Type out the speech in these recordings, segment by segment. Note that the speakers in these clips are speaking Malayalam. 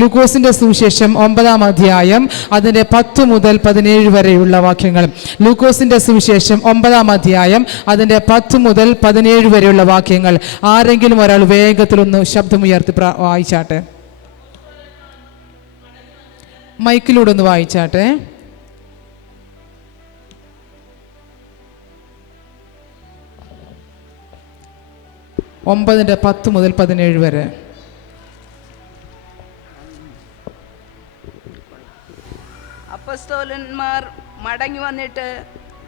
ലൂക്കോസിന്റെ സുവിശേഷം 9-ാം അധ്യായം അതിൻ്റെ 10 മുതൽ 17 വരെയുള്ള വാക്യങ്ങൾ. ലൂക്കോസിന്റെ സുവിശേഷം 9-ാം അധ്യായം അതിൻ്റെ 10 മുതൽ 17 വരെയുള്ള വാക്യങ്ങൾ. ആരെങ്കിലും ഒരാൾ വേഗത്തിലൊന്ന് ശബ്ദമുയർത്തി വായിച്ചാട്ടെ. മൈക്കിലൂടെ ഒന്ന് വായിച്ചാട്ടെ. ഒമ്പതിൻ്റെ 10 മുതൽ 17 വരെ. അപ്പോസ്തലന്മാർ മടങ്ങി വന്നിട്ട്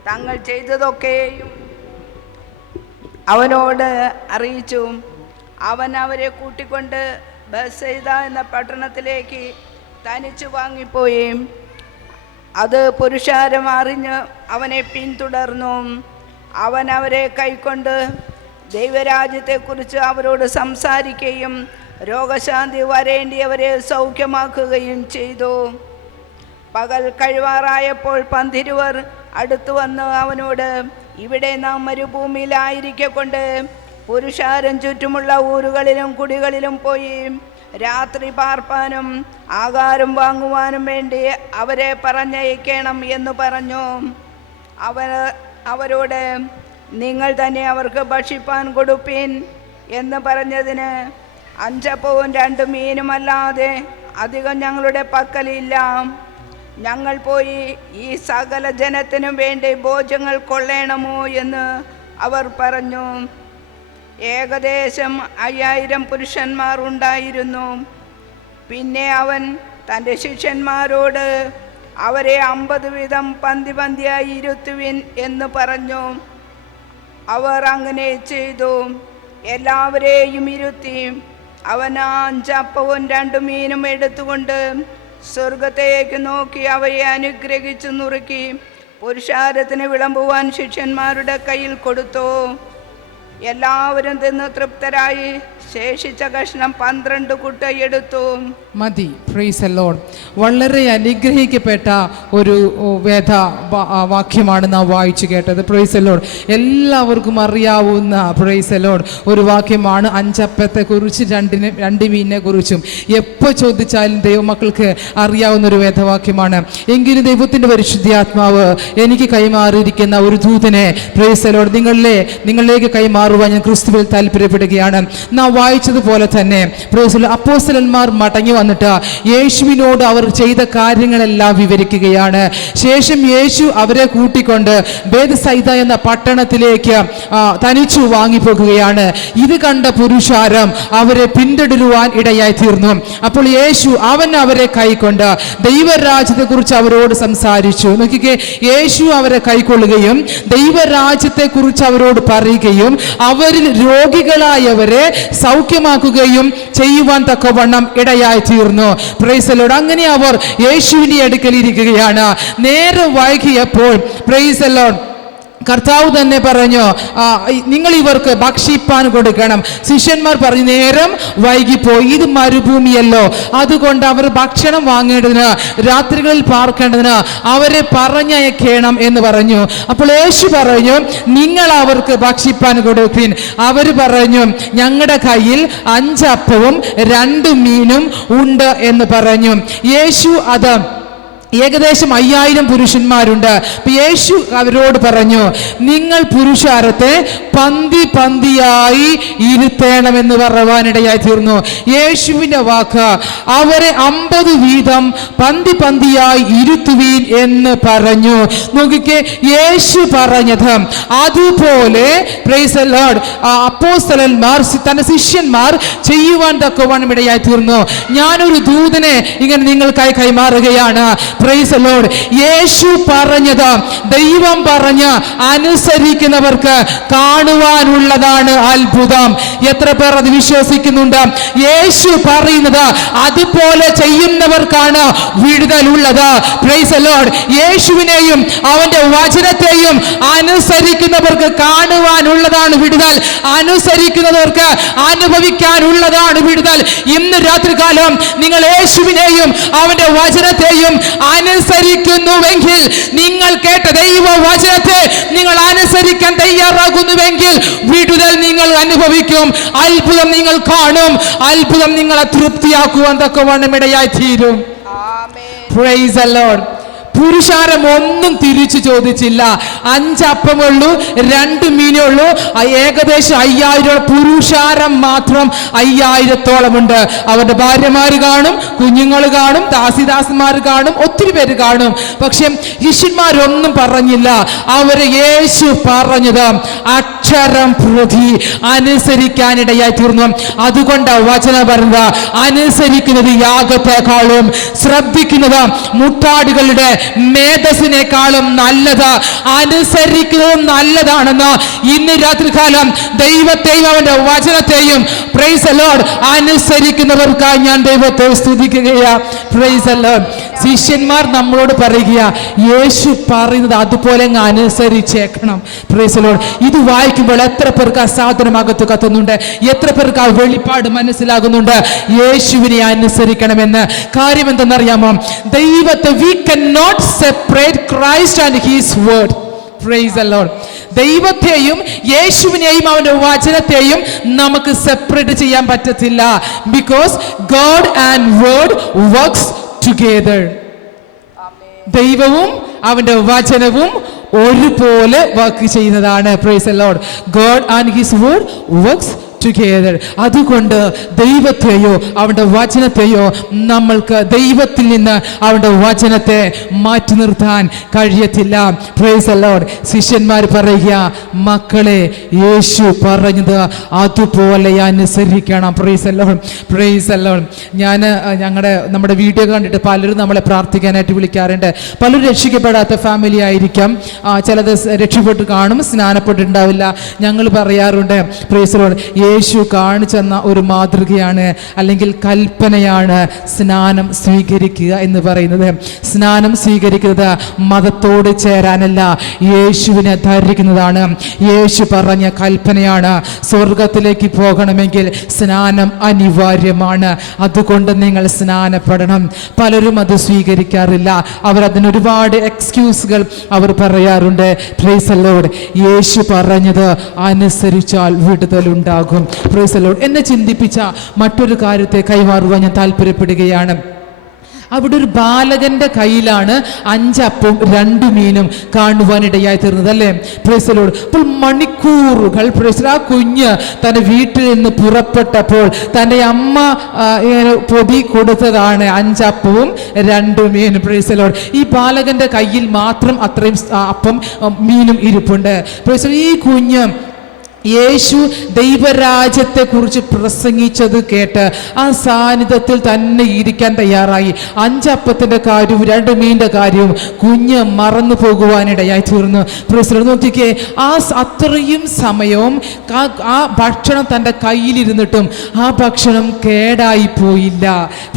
തങ്ങൾ ചെയ്തതൊക്കെയും അവനോട് അറിയിച്ചു. അവൻ അവരെ കൂട്ടിക്കൊണ്ട് ബെത്സയിദ എന്ന പട്ടണത്തിലേക്ക് തനിച്ചു വാങ്ങിപ്പോയി. അത് പുരുഷാരം അറിഞ്ഞ് അവനെ പിന്തുടർന്നു. അവൻ അവരെ കൈക്കൊണ്ട് ദൈവരാജ്യത്തെക്കുറിച്ച് അവരോട് സംസാരിക്കുകയും രോഗശാന്തി വരേണ്ടിയവരെ സൗഖ്യമാക്കുകയും ചെയ്തു. പകൽ കഴിവാറായപ്പോൾ പന്തിരുവർ അടുത്തു വന്ന് അവനോട്, ഇവിടെ നാം മരുഭൂമിയിലായിരിക്കൊണ്ട് പുരുഷാരം ചുറ്റുമുള്ള ഊരുകളിലും കുടികളിലും പോയി രാത്രി പാർപ്പാനും ആഹാരം വാങ്ങുവാനും വേണ്ടി അവരെ പറഞ്ഞയക്കണം എന്ന് പറഞ്ഞു. അവരോട്, നിങ്ങൾ തന്നെ അവർക്ക് ഭക്ഷിപ്പാൻ കൊടുപ്പീൻ എന്ന് പറഞ്ഞതിന്, 5 അപ്പവും 2 മീനുമല്ലാതെ അധികം ഞങ്ങളുടെ പക്കലില്ല. ഞങ്ങൾ പോയി ഈ സകല ജനത്തിനും വേണ്ടി ഭോജ്യങ്ങൾ കൊള്ളണമോ എന്ന് അവർ പറഞ്ഞു. ഏകദേശം 5000 പുരുഷന്മാർ ഉണ്ടായിരുന്നു. പിന്നെ അവൻ തൻ്റെ ശിഷ്യന്മാരോട്, അവരെ 50 വീതം പന്തിയായി ഇരുത്തുവിൻ എന്ന് പറഞ്ഞു. അവർ അങ്ങനെ ചെയ്തു. എല്ലാവരെയും ഇരുത്തി. അവൻ 5 അപ്പവും 2 മീനും എടുത്തുകൊണ്ട് സ്വർഗത്തേക്ക് നോക്കി അവയെ അനുഗ്രഹിച്ചു നുറുക്കി പുരുഷാരത്തിന് വിളമ്പുവാൻ ശിഷ്യന്മാരുടെ കയ്യിൽ കൊടുത്തു. എല്ലാവരും തിന്ന് തൃപ്തരായി. ശേഷിച്ച കഷ്ണം 12 കുട്ട എടുത്തു. മതി. Price the Lord. വളരെ അനുഗ്രഹിക്കപ്പെട്ട ഒരു വാക്യമാണ് നാം വായിച്ചു കേട്ടത്. Price the Lord. എല്ലാവർക്കും അറിയാവുന്ന പ്രൈസ് ദി ലോർഡ് ഒരു വാക്യമാണ്. 5 അപ്പത്തെക്കുറിച്ച് 2 മീനിനെ കുറിച്ചും എപ്പോൾ ചോദിച്ചാലും ദൈവമക്കൾക്ക് അറിയാവുന്ന ഒരു വേദവാക്യമാണ്. എങ്കിലും ദൈവത്തിൻ്റെ പരിശുദ്ധാത്മാവ് എനിക്ക് കൈമാറിയിരിക്കുന്ന ഒരു ദൂതനെ പ്രൈസ് ദി ലോർഡ് നിങ്ങളിലേക്ക് കൈമാറുവാൻ ഞാൻ ക്രിസ്തുവിൽ താല്പര്യപ്പെടുകയാണ്. നാം വായിച്ചതുപോലെ തന്നെ പ്രൈസ് ദി ലോർഡ് അപ്പോസ്തലന്മാർ മടങ്ങി വന്നിട്ട് യേശുവിനോട് അവർ ചെയ്ത കാര്യങ്ങളെല്ലാം വിവരിക്കുകയാണ്. ശേഷം യേശു അവരെ കൂട്ടിക്കൊണ്ട് ബേത്സയിദ എന്ന പട്ടണത്തിലേക്ക് തനിച്ചു വാങ്ങിപ്പോകുകയാണ്. ഇത് കണ്ട പുരുഷാരം അവരെ പിന്തുടരുവാൻ ഇടയായി തീർന്നു. അപ്പോൾ യേശു അവരെ കൈക്കൊണ്ട് ദൈവരാജ്യത്തെക്കുറിച്ച് അവരോട് സംസാരിച്ചു. നോക്കിക്കേ, യേശു അവരെ കൈക്കൊള്ളുകയും ദൈവരാജ്യത്തെക്കുറിച്ച് അവരോട് പറയുകയും അവരിൽ രോഗികളായവരെ സൗഖ്യമാക്കുകയും ചെയ്യുവാൻ തക്കവണ്ണം ഇടയായി തീർന്നു. Price the Lord. അങ്ങനെ അവർ യേശുവിന്റെ അടുക്കൽ ഇരിക്കുകയാണ്. നേരം വൈകിയപ്പോൾ പ്രൈസ് ദി ലോർഡ് കർത്താവ് തന്നെ പറഞ്ഞു, നിങ്ങൾ ഇവർക്ക് ഭക്ഷിപ്പാൻ കൊടുക്കണം. ശിഷ്യന്മാർ പറഞ്ഞു, നേരം വൈകിപ്പോയി, ഇത് മരുഭൂമിയല്ലോ, അതുകൊണ്ട് അവർ ഭക്ഷണം വാങ്ങേണ്ടതിന് രാത്രികളിൽ പാർക്കേണ്ടതിന് അവരെ പറഞ്ഞയക്കണം എന്ന് പറഞ്ഞു. അപ്പോൾ യേശു പറഞ്ഞു, നിങ്ങൾ അവർക്ക് ഭക്ഷിപ്പാൻ കൊടുപ്പിൻ. അവർ പറഞ്ഞു, ഞങ്ങളുടെ കയ്യിൽ 5 അപ്പവും 2 മീനും ഉണ്ട് എന്ന് പറഞ്ഞു. യേശു അത് ഏകദേശം 5000 പുരുഷന്മാരുണ്ട്. യേശു അവരോട് പറഞ്ഞു, നിങ്ങൾ പുരുഷാരത്തെ പന്തിയായി ഇരുത്തേണമെന്ന് പറയുവാനിടയായി തീർന്നു. യേശുവിൻ്റെ വാക്ക്, അവരെ 50 വീതം പന്തിയായി ഇരുത്തുവീൻ എന്ന് പറഞ്ഞു. നോക്കിക്കേ, യേശു പറഞ്ഞത് അതുപോലെ പ്രൈസ് ദി ലോർഡ് അപ്പോസ്തലന്മാർ തന്റെ ശിഷ്യന്മാർ ചെയ്യുവാൻ തക്കവണ്ണം ഇടയായി തീർന്നു. ഞാനൊരു ദൂതനെ ഇങ്ങനെ നിങ്ങൾക്കായി കൈമാറുകയാണ്. Praise the Lord. യേശു പറഞ്ഞത് ദൈവം പറഞ്ഞ് അനുസരിക്കുന്നവർക്ക് കാണുവാനുള്ളതാണ് അത്ഭുതം. എത്ര പേർ അത് വിശ്വസിക്കുന്നുണ്ട്? യേശു പറയുന്നത് അതുപോലെ ചെയ്യുന്നവർക്കാണ് വിടുതലുള്ളത്. Praise the Lord. യേശുവിനെയും അവന്റെ വചനത്തെയും അനുസരിക്കുന്നവർക്ക് കാണുവാനുള്ളതാണ് വിടുതൽ. അനുസരിക്കുന്നവർക്ക് അനുഭവിക്കാനുള്ളതാണ് വിടുതൽ. ഇന്ന് രാത്രികാലം നിങ്ങൾ യേശുവിനെയും അവന്റെ വചനത്തെയും അനുസരിക്കുന്നുവെങ്കിൽ, നിങ്ങൾ കേട്ട ദൈവവചനത്തെ നിങ്ങൾ അനുസരിക്കാൻ തയ്യാറാകുന്നുവെങ്കിൽ വിടുതൽ നിങ്ങൾ അനുഭവിക്കും, അത്ഭുതം നിങ്ങൾ കാണും, അത്ഭുതം നിങ്ങളെ തൃപ്തിയാക്കുവാൻ തക്കവണ്ണം ഇടയായി തീരും. Praise the Lord. പുരുഷാരം ഒന്നും തിരിച്ചു ചോദിച്ചില്ല. 5 അപ്പമുള്ളൂ, 2 മീനുള്ളൂ, ഏകദേശം 5000 പുരുഷാരം മാത്രം 5000-ഓളം ഉണ്ട്. അവരുടെ ഭാര്യമാര് കാണും, കുഞ്ഞുങ്ങൾ കാണും, ദാസിദാസന്മാർ കാണും, ഒത്തിരി പേര് കാണും. പക്ഷെ ശിഷ്യന്മാരൊന്നും പറഞ്ഞില്ല. അവര് യേശു പറഞ്ഞത് അക്ഷരം പ്രതി അനുസരിക്കാനിടയായി തീർന്നു. അതുകൊണ്ട് വചനം പറഞ്ഞത്, അനുസരിക്കുന്നത് യാഗത്തെക്കാളും ശ്രദ്ധിക്കുന്നത് മുട്ടാടുകളുടെ മേധസ്സിനേക്കാളും നല്ലത്, അനുസരിക്കുന്നതും നല്ലതാണെന്ന് ഇന്ന് രാത്രികാലം ദൈവത്തെയും അവന്റെ വചനത്തെയും പ്രൈസ് ദി ലോർഡ് അനുസരിക്കുന്നവർക്കായി ഞാൻ ദൈവത്തെ സ്തുതിക്കുകയാണ്. Price the Lord. ശിഷ്യന്മാർ നമ്മളോട് പറയുക, യേശു പറയുന്നത് അതുപോലെ അനുസരിച്ചേക്കണം. Price the Lord. ഇത് വായിക്കുമ്പോൾ എത്ര പേർക്ക് ആ സാധനം അകത്ത് കത്തുന്നുണ്ട്, എത്ര പേർക്ക് ആ വെളിപ്പാട് മനസ്സിലാകുന്നുണ്ട് യേശുവിനെ അനുസരിക്കണമെന്ന്. കാര്യം എന്തെന്നറിയാമോ? ദൈവത്തെ we cannot separate Christ and his word. Praise the Lord. ദൈവത്തെയും യേശുവിനെയും അവന്റെ വചനത്തെയും നമുക്ക് സെപ്പറേറ്റ് ചെയ്യാൻ പറ്റത്തില്ല. Because God and word works together. ദൈവവും അവന്റെ വചനവും ഒരുപോലെ വർക്ക് ചെയ്യുന്നതാണ്. Price the Lord. God and his word works together. അതുകൊണ്ട് ദൈവത്തെയോ അവന്റെ വചനത്തെയോ നമ്മൾക്ക് ദൈവത്തിൽ നിന്ന് അവന്റെ വചനത്തെ മാറ്റി നിർത്താൻ കഴിയത്തില്ല. Price the Lord. ശിഷ്യന്മാർ പറയുക, മക്കളെ യേശു പറഞ്ഞത് അതുപോലെ അനുസരിക്കണം. Price the Lord. Praise the Lord. നമ്മുടെ വീഡിയോ കണ്ടിട്ട് പലരും നമ്മളെ പ്രാർത്ഥിക്കാനായിട്ട് വിളിക്കാറുണ്ട്. പലരും രക്ഷിക്കപ്പെടാത്ത ഫാമിലി ആയിരിക്കാം, ചിലത് രക്ഷപ്പെട്ട് കാണും, സ്നാനപ്പെട്ടിട്ടുണ്ടാവില്ല. ഞങ്ങൾ പറയാറുണ്ട്, പ്രൈസ് ദി ലോർഡ്, യേശു കാണിച്ചെന്ന ഒരു മാതൃകയാണ് അല്ലെങ്കിൽ കൽപ്പനയാണ് സ്നാനം സ്വീകരിക്കുക എന്ന് പറയുന്നത്. സ്നാനം സ്വീകരിക്കുന്നത് മതത്തോട് ചേരാനല്ല, യേശുവിനെ ധരിക്കുന്നതാണ്. യേശു പറഞ്ഞ കൽപ്പനയാണ്. സ്വർഗത്തിലേക്ക് പോകണമെങ്കിൽ സ്നാനം അനിവാര്യമാണ്. അതുകൊണ്ട് നിങ്ങൾ സ്നാനപ്പെടണം. പലരും അത് സ്വീകരിക്കാറില്ല. അവരതിന് ഒരുപാട് എക്സ്ക്യൂസുകൾ അവർ പറയാറുണ്ട്. Price the Lord. യേശു പറഞ്ഞത് അനുസരിച്ചാൽ വിടുതലുണ്ടാകും. Price the Lord. എന്നെ ചിന്തിപ്പിച്ച മറ്റൊരു കാര്യത്തെ കൈമാറുവാൻ ഞാൻ താല്പര്യപ്പെടുകയാണ്. അവിടെ ഒരു ബാലകന്റെ കയ്യിലാണ് 5 അപ്പവും 2 മീനും കാണുവാനിടയായി തീർന്നത്, അല്ലേ? Price the Lord. അപ്പോൾ മണിക്കൂറുകൾ ആ കുഞ്ഞ് തന്റെ വീട്ടിൽ നിന്ന് പുറപ്പെട്ടപ്പോൾ തൻ്റെ അമ്മ പൊതി കൊടുത്തതാണ് 5 അപ്പവും 2 മീനും. Price the Lord. ഈ ബാലകന്റെ കയ്യിൽ മാത്രം അത്രയും അപ്പം മീനും ഇരിപ്പുണ്ട്. Price the Lord. ഈ കുഞ്ഞ് യേശു ദൈവരാജ്യത്തെക്കുറിച്ച് പ്രസംഗിച്ചത് കേട്ട് ആ സാന്നിധ്യത്തിൽ തന്നെ ഇരിക്കാൻ തയ്യാറായി. 5 അപ്പത്തിൻ്റെ കാര്യവും 2 മീനിൻ്റെ കാര്യവും കുഞ്ഞ് മറന്നു പോകുവാനിടയായി തീർന്നു. Price the Lord. നോക്കിക്കേ, അത്രയും സമയവും ആ ഭക്ഷണം തൻ്റെ കയ്യിലിരുന്നിട്ടും ആ ഭക്ഷണം കേടായി പോയില്ല.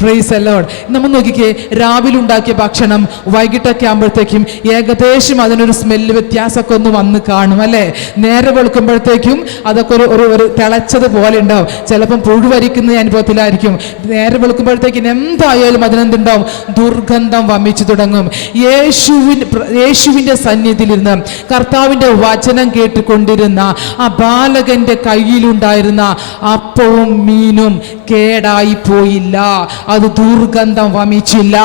Price the Lord. നമ്മൾ നോക്കിക്കേ, രാവിലെ ഉണ്ടാക്കിയ ഭക്ഷണം വൈകിട്ടൊക്കെ ആകുമ്പോഴത്തേക്കും ഏകദേശം അതിനൊരു സ്മെല്ല് വ്യത്യാസമൊക്കെ ഒന്ന് വന്ന് കാണും, അല്ലേ? നേരെ വെളുക്കുമ്പോഴത്തേക്കും അതൊക്കെ ഒരു തിളച്ചത് പോലെ ഉണ്ടാവും. ചിലപ്പം പുഴുവരിക്കുന്ന അനുഭവത്തിലായിരിക്കും. നേരെ വെളുക്കുമ്പോഴത്തേക്കും എന്തായാലും അതിനെന്തുണ്ടാവും? ദുർഗന്ധം വമിച്ചു തുടങ്ങും. യേശുവിൻ്റെ സന്നിധിയിലിരുന്ന് കർത്താവിൻ്റെ വചനം കേട്ടുകൊണ്ടിരുന്ന ആ ബാലകന്റെ കയ്യിലുണ്ടായിരുന്ന അപ്പവും മീനും കേടായി പോയില്ല. അത് ദുർഗന്ധം വമിച്ചില്ല,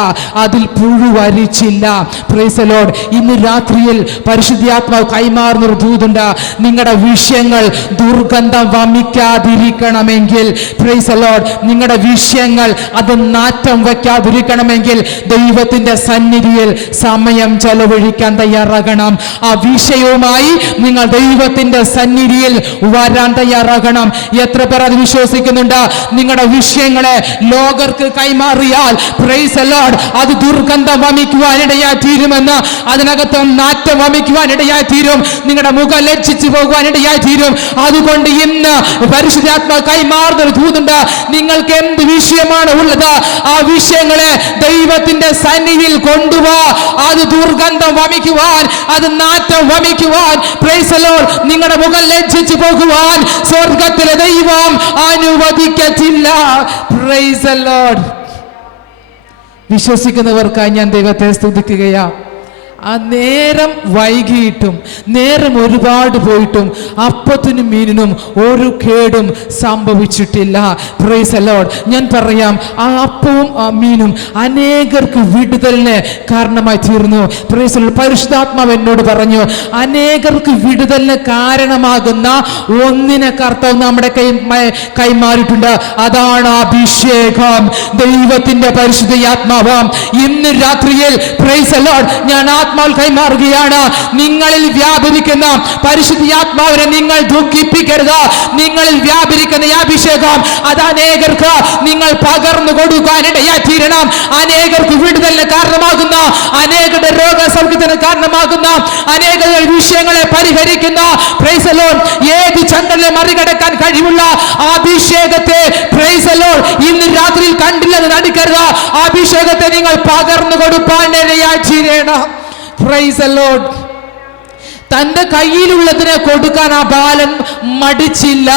അതിൽ പുഴുവരിച്ചില്ല. Price the Lord. ഇന്ന് രാത്രിയിൽ പരിശുദ്ധാത്മാവ് കൈമാറുന്നൊരു ദൂതുണ്ട്. നിങ്ങളുടെ വിഷയങ്ങൾ ദുർഗന്ധം വമിക്കാതിരിക്കണമെങ്കിൽ, പ്രൈസ് ദി ലോർഡ്, നിങ്ങളുടെ വിഷയങ്ങൾ അത് നാറ്റം വയ്ക്കാതിരിക്കണമെങ്കിൽ ദൈവത്തിന്റെ സന്നിധിയിൽ സമയം ചെലവഴിക്കാൻ തയ്യാറാകണം. ആ വിഷയവുമായി നിങ്ങൾ ദൈവത്തിന്റെ സന്നിധിയിൽ വരാൻ തയ്യാറാകണം. എത്ര പേർ അത് വിശ്വസിക്കുന്നുണ്ട്? നിങ്ങളുടെ വിഷയങ്ങളെ ലോകർക്ക് കൈമാറിയാൽ, പ്രൈസ് ദി ലോർഡ്, അത് ദുർഗന്ധം വമിക്കുവാനിടയായി തീരുമെന്ന്, അതിനകത്ത് നാറ്റം വമിക്കുവാനിടയായി തീരും, നിങ്ങളുടെ മുഖം ലജ്ജിച്ചു പോകുവാനിടയായി തീരും. അതുകൊണ്ട് ഇന്ന് പരിശുദ്ധാത്മാവ് കൈമാറുന്ന ഒരു ദൂതുണ്ട്. നിങ്ങൾക്ക് എന്ത് വിഷയമാണ് ഉള്ളത്, ആ വിഷയങ്ങളെ ദൈവത്തിന്റെ സന്നിധിയിൽ കൊണ്ടുപോ. അത് ദുർഗന്ധം വമിക്കുവാൻ, അത് നാറ്റം വമിക്കുവാൻ, പ്രൈസ് ദി ലോർഡ്, നിങ്ങളുടെ മുഖം ലജ്ജിച്ചു പോകുവാൻ സ്വർഗത്തിലെ ദൈവം അനുവദിക്കത്തില്ല. Praise the Lord. വിശ്വസിക്കുന്നവർക്കായി ഞാൻ ദൈവത്തെ സ്തുതിക്കുകയാ. ആ നേരം വൈകിയിട്ടും നേരം ഒരുപാട് പോയിട്ടും അപ്പത്തിനും മീനിനും ഒരു കേടും സംഭവിച്ചിട്ടില്ല. Price the Lord. ഞാൻ പറയാം, ആ അപ്പവും ആ മീനും അനേകർക്ക് വിടുതലിന് കാരണമായി തീർന്നു. Price the Lord. പരിശുദ്ധാത്മാവ് എന്നോട് പറഞ്ഞു, അനേകർക്ക് വിടുതലിന് കാരണമാകുന്ന ഒന്നിനെ കർത്താവ് നമ്മുടെ കൈമാറിയിട്ടുണ്ട്. അതാണ് അഭിഷേകം, ദൈവത്തിന്റെ പരിശുദ്ധാത്മാവ്. ഇന്ന് രാത്രിയിൽ പ്രൈസ് ദി ലോർഡ് ഞാൻ ആത്മാവ് കൈമാറുകയാണ്. നിങ്ങളിൽ വ്യാപരിക്കുന്ന പരിശുദ്ധാത്മാവിനെ നിങ്ങൾ ദുഃഖിപ്പിക്കരുത്. നിങ്ങളിൽ വ്യാപരിക്കുന്ന ഈ അഭിഷേകം അത് അനേകർക്ക് നിങ്ങൾ പകർന്നു കൊടുക്കാനിടയായി തീരണം. അനേകർക്ക് വിടുതലിന് കാരണമാകുന്ന, അനേകരുടെ രോഗസൗഖ്യത്തിന് കാരണമാകുന്ന, അനേക വിഷയങ്ങളെ പരിഹരിക്കുന്ന, പ്രൈസ് ദി ലോർഡ്, ഏത് ചങ്ങലെ മറികടക്കാൻ കഴിവുള്ള അഭിഷേകത്തെ പ്രൈസ് ദി ലോർഡ് ഇന്ന് രാത്രിയിൽ കണ്ടില്ലെന്ന് നടിക്കരുത്. അഭിഷേകത്തെ നിങ്ങൾ പകർന്നു കൊടുക്കാനിടയായി തീരണം. Praise the Lord. തൻ്റെ കയ്യിലുള്ളതിനെ കൊടുക്കാൻ ആ ബാലൻ മടിച്ചില്ല,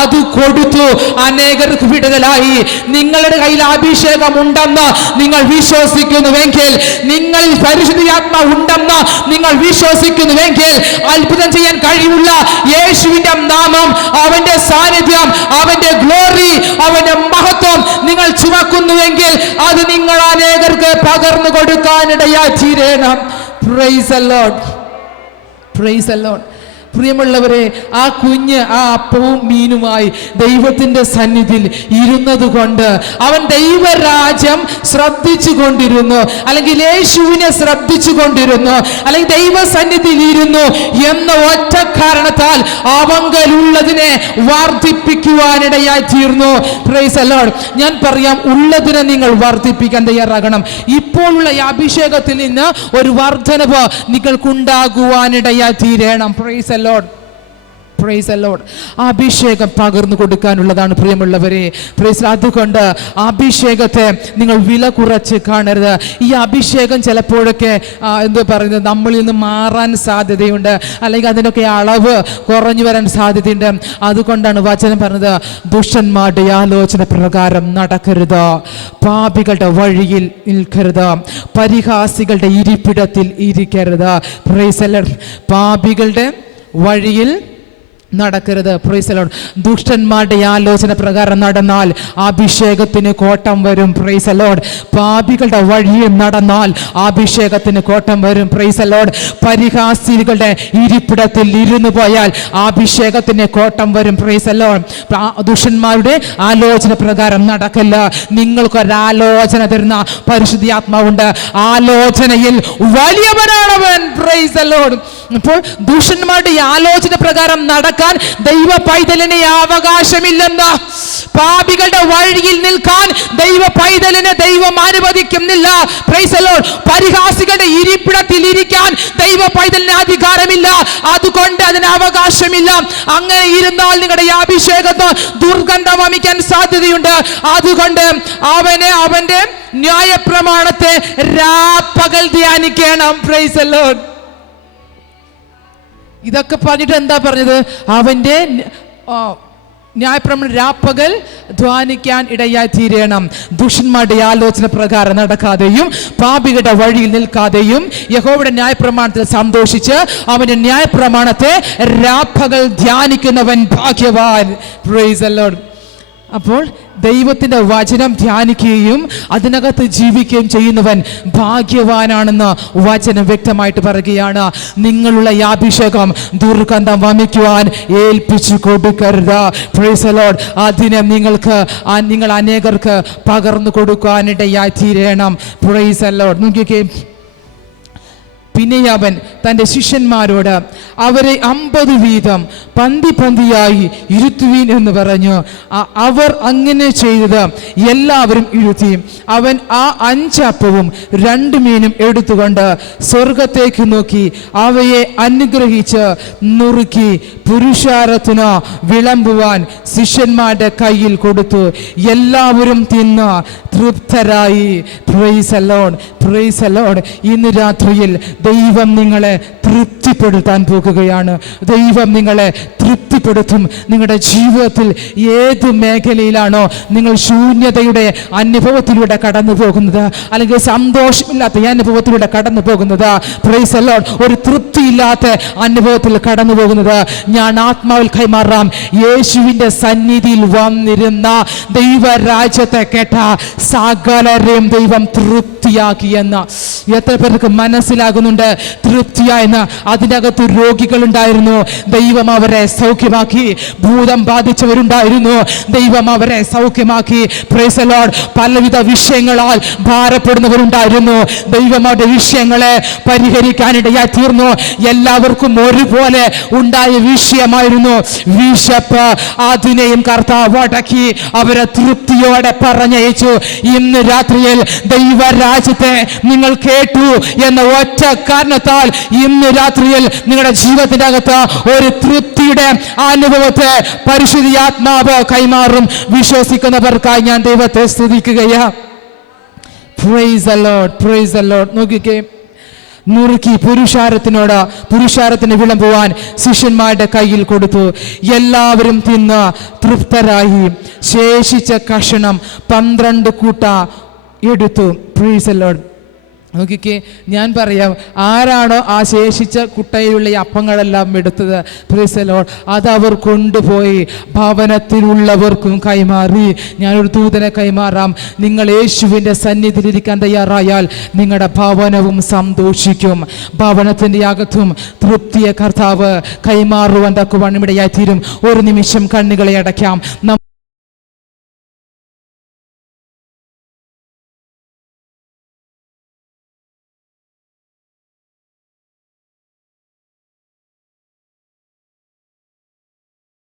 അത് കൊടുത്തു. അനേകർക്ക് വിടുതലായി. നിങ്ങളുടെ കയ്യിൽ അഭിഷേകം ഉണ്ടെന്ന് നിങ്ങൾ വിശ്വസിക്കുന്നുവെങ്കിൽ, നിങ്ങളിൽ പരിശുദ്ധാത്മാവ് ഉണ്ടെന്ന് നിങ്ങൾ വിശ്വസിക്കുന്നുവെങ്കിൽ, അത്ഭുതം ചെയ്യാൻ കഴിവുള്ള യേശുവിന്റെ നാമം, അവന്റെ സാന്നിധ്യം, അവന്റെ ഗ്ലോറി, അവന്റെ മഹത്വം നിങ്ങൾ ചുമക്കുന്നുവെങ്കിൽ അത് നിങ്ങൾ അനേകർക്ക് പകർന്നു കൊടുക്കാനിടയായി തീരണം. Praise the Lord. Praise the Lord. പ്രിയമുള്ളവരെ, ആ കുഞ്ഞ് ആ അപ്പവും മീനുമായി ദൈവത്തിന്റെ സന്നിധിയിൽ ഇരുന്നത് കൊണ്ട് അവൻ ദൈവരാജ്യം ശ്രദ്ധിച്ചു കൊണ്ടിരുന്നു, അല്ലെങ്കിൽ യേശുവിനെ ശ്രദ്ധിച്ചു കൊണ്ടിരുന്നു, അല്ലെങ്കിൽ ദൈവസന്നിധിയിൽ ഇരുന്നു എന്ന ഒറ്റ കാരണത്താൽ അവങ്കലുള്ളതിനെ വർദ്ധിപ്പിക്കുവാനിടയായി തീർന്നു. Price the Lord. ഞാൻ പറയാം, ഉള്ളതിനെ നിങ്ങൾ വർദ്ധിപ്പിക്കാൻ തയ്യാറാകണം. ഇപ്പോഴുള്ള ഈ അഭിഷേകത്തിൽ നിന്ന് ഒരു വർധനവ് നിങ്ങൾക്കുണ്ടാകുവാനിടയായി തീരണം. Price the Lord. Praise the Lord. അഭിഷേകം പകർന്നു കൊടുക്കാനുള്ളതാണ് പ്രിയമുള്ളവരെ. പ്രൈസ്. അതുകൊണ്ട് അഭിഷേകത്തെ നിങ്ങൾ വില കുറച്ച് കാണരുത്. ഈ അഭിഷേകം ചിലപ്പോഴൊക്കെ എന്തോ പറയുന്നത്, നമ്മളിൽ നിന്ന് മാറാൻ സാധ്യതയുണ്ട്, അല്ലെങ്കിൽ അതിനൊക്കെ അളവ് കുറഞ്ഞു വരാൻ സാധ്യതയുണ്ട്. അതുകൊണ്ടാണ് വചനം പറഞ്ഞത്, ദുഷ്ടന്മാരുടെ ആലോചന പ്രകാരം നടക്കരുത്, പാപികളുടെ വഴിയിൽ നിൽക്കരുത്, പരിഹാസികളുടെ ഇരിപ്പിടത്തിൽ ഇരിക്കരുത്. Praise the Lord. പാപികളുടെ വഴിയിൽ നടക്കരുത്. Praise the Lord. ദുഷ്ടന്മാരുടെ ആലോചന പ്രകാരം നടന്നാൽ അഭിഷേകത്തിന് കോട്ടം വരും. Praise the Lord. പാപികളുടെ വഴിയിൽ നടന്നാൽ അഭിഷേകത്തിന് കോട്ടം വരും. Praise the Lord. പരിഹാസികളുടെ ഇരിപ്പിടത്തിൽ ഇരുന്നു പോയാൽ അഭിഷേകത്തിന് കോട്ടം വരും. Praise the Lord. ദുഷ്ടന്മാരുടെ ആലോചന പ്രകാരം നടക്കല്ല. നിങ്ങൾക്കൊരാലോചന തരുന്ന പരിശുദ്ധാത്മാവുണ്ട്. ആലോചനയിൽ വലിയവനാണവൻ. Praise the Lord. അപ്പോൾ ദുഷ്ടന്മാരുടെ ആലോചന പ്രകാരം നടക്കാൻ ദൈവ പൈതലിന് അവകാശമില്ലെന്ന്, പാപികളുടെ വഴിയിൽ നിൽക്കാൻ ദൈവ പൈതലിന് ദൈവം അനുവദിക്കുന്നില്ല. Praise the Lord. പരിഹാസികളുടെ ഇരിപ്പിടത്തിൽ ഇരിക്കാൻ ദൈവ പൈതലിന് അധികാരമില്ല, അതുകൊണ്ട് അതിന് അവകാശമില്ല. അങ്ങനെ ഇരുന്നാൽ നിങ്ങളുടെ ഈ അഭിഷേകത്ത് ദുർഗന്ധം വമിക്കാൻ സാധ്യതയുണ്ട്. അതുകൊണ്ട് അവന്റെ ന്യായപ്രമാണത്തെ രാപ്പകൽ ധ്യാനിക്കണം. Praise the Lord. ഇതൊക്കെ പറഞ്ഞിട്ട് എന്താ പറഞ്ഞത്? അവന്റെ ന്യായപ്രമാണം രാപ്പകൽ ധ്യാനിക്കാൻ ഇടയായി തീരണം. ദുഷ്ടന്മാരുടെ ആലോചന പ്രകാരം നടക്കാതെയും പാപികളുടെ വഴിയിൽ നിൽക്കാതെയും യഹോവയുടെ ന്യായപ്രമാണത്തിൽ സന്തോഷിച്ച് അവന്റെ ന്യായപ്രമാണത്തെ രാപ്പകൽ ധ്യാനിക്കുന്നവൻ ഭാഗ്യവാൻ. Price the Lord. അപ്പോൾ ദൈവത്തിൻ്റെ വചനം ധ്യാനിക്കുകയും അതിനകത്ത് ജീവിക്കുകയും ചെയ്യുന്നവൻ ഭാഗ്യവാനാണെന്ന് വചനം വ്യക്തമായിട്ട് പറയുകയാണ്. നിങ്ങളുള്ള ഈ അഭിഷേകം ദുർഗന്ധം വമിക്കുവാൻ ഏൽപ്പിച്ചു കൊടുക്കരുത്. Price the Lord. അതിനെ നിങ്ങൾ അനേകർക്ക് പകർന്നു കൊടുക്കാനിടയായി തീരണം. Price the Lord. നോക്കിക്കേ, പിന്നെ അവൻ തൻ്റെ ശിഷ്യന്മാരോട് അവരെ 50 വീതം പന്തിയായി ഇരുത്തുവീൻ എന്ന് പറഞ്ഞു. അവർ അങ്ങനെ ചെയ്തത് എല്ലാവരും ഇരുത്തി. അവൻ ആ 5 അപ്പവും 2 മീനും എടുത്തുകൊണ്ട് സ്വർഗത്തേക്ക് നോക്കി അവയെ അനുഗ്രഹിച്ച് നുറുക്കി പുരുഷാരത്തിന് വിളമ്പുവാൻ ശിഷ്യന്മാരുടെ കയ്യിൽ കൊടുത്തു. എല്ലാവരും തിന്ന് തൃപ്തരായി. Praise the Lord. Praise the Lord. ഇന്ന് രാത്രിയിൽ ദൈവം നിങ്ങളെ തൃപ്തി തൃപ്തിപ്പെടുത്താൻ പോകുകയാണ്. ദൈവം നിങ്ങളെ തൃപ്തിപ്പെടുത്തും. നിങ്ങളുടെ ജീവിതത്തിൽ ഏത് മേഖലയിലാണോ നിങ്ങൾ ശൂന്യതയുടെ അനുഭവത്തിലൂടെ കടന്നു പോകുന്നത്, അല്ലെങ്കിൽ സന്തോഷമില്ലാത്ത ഈ അനുഭവത്തിലൂടെ കടന്നു പോകുന്നത്, പ്രൈസ് ദി ലോർഡ്, ഒരു തൃപ്തിയില്ലാത്ത അനുഭവത്തിൽ കടന്നു പോകുന്നത്, ഞാൻ ആത്മാവിൽ കൈമാറാം. യേശുവിൻ്റെ സന്നിധിയിൽ വന്നിരുന്ന ദൈവരാജ്യത്തെ കേട്ട സകലരെയും ദൈവം തൃപ്തിയാക്കിയെന്ന് എത്ര പേർക്ക് മനസ്സിലാകുന്നുണ്ട്? തൃപ്തിയായെന്ന്. അതിനകത്ത് രോഗികളുണ്ടായിരുന്നു, ദൈവം അവരെ സൗഖ്യമാക്കി. ഭൂതം ബാധിച്ചവരുണ്ടായിരുന്നു, ദൈവം അവരെ സൗഖ്യമാക്കി. Praise the Lord. പലവിധ വിഷയങ്ങളാൽ ഭാരപ്പെടുന്നവരുണ്ടായിരുന്നു, ദൈവം അവരുടെ വിഷയങ്ങളെ പരിഹരിക്കാനിടയായി തീർന്നു. എല്ലാവർക്കും ഒരുപോലെ ഉണ്ടായ വിഷയമായിരുന്നു വിശപ്പ്. അതിനെയും കർത്താവ് അടക്കി അവരെ തൃപ്തിയോടെ പറഞ്ഞയച്ചു. ഇന്ന് രാത്രിയിൽ ദൈവരാജ്യത്തെ നിങ്ങൾ കേട്ടു എന്ന ഒറ്റ കാരണത്താൽ ഇന്ന് രാത്രിയിൽ നിങ്ങളുടെ ജീവിതത്തിന്റെ അകത്ത് ഒരു തൃപ്തിയുടെ അനുഭവത്തെ പരിശുദ്ധാത്മാവ് കൈമാറും. വിശ്വസിക്കുന്നവർക്കായി ഞാൻ ദൈവത്തെ സ്തുതിക്കുകയാ. Praise the Lord, praise the Lord. നോക്കിക്കേ, നുറുക്കി പുരുഷാരത്തിന് വിളമ്പുവാൻ ശിഷ്യന്മാരുടെ കയ്യിൽ കൊടുത്തു. എല്ലാവരും തിന്ന് തൃപ്തരായി. ശേഷിച്ച കഷണം 12 കൂട്ട എടുത്തു. Price the Lord. നോക്കിക്കേ, ഞാൻ പറയാം, ആരാണോ ആ ശേഷിച്ച കുട്ടയിലുള്ള ഈ അപ്പങ്ങളെല്ലാം എടുത്തത്, പ്രൈസ് ദി ലോർഡ്, അതവർ കൊണ്ടുപോയി ഭവനത്തിലുള്ളവർക്കും കൈമാറി. ഞാനൊരു ദൂതനെ കൈമാറാം. നിങ്ങൾ യേശുവിൻ്റെ സന്നിധിയിലിരിക്കാൻ തയ്യാറായാൽ നിങ്ങളുടെ ഭവനവും സന്തോഷിക്കും. ഭവനത്തിൻ്റെ അകത്തും തൃപ്തിയെ കർത്താവ് കൈമാറുവാൻ തക്കവണ്ണം ഇടയായി തീരും. ഒരു നിമിഷം കണ്ണുകളെ അടയ്ക്കാം.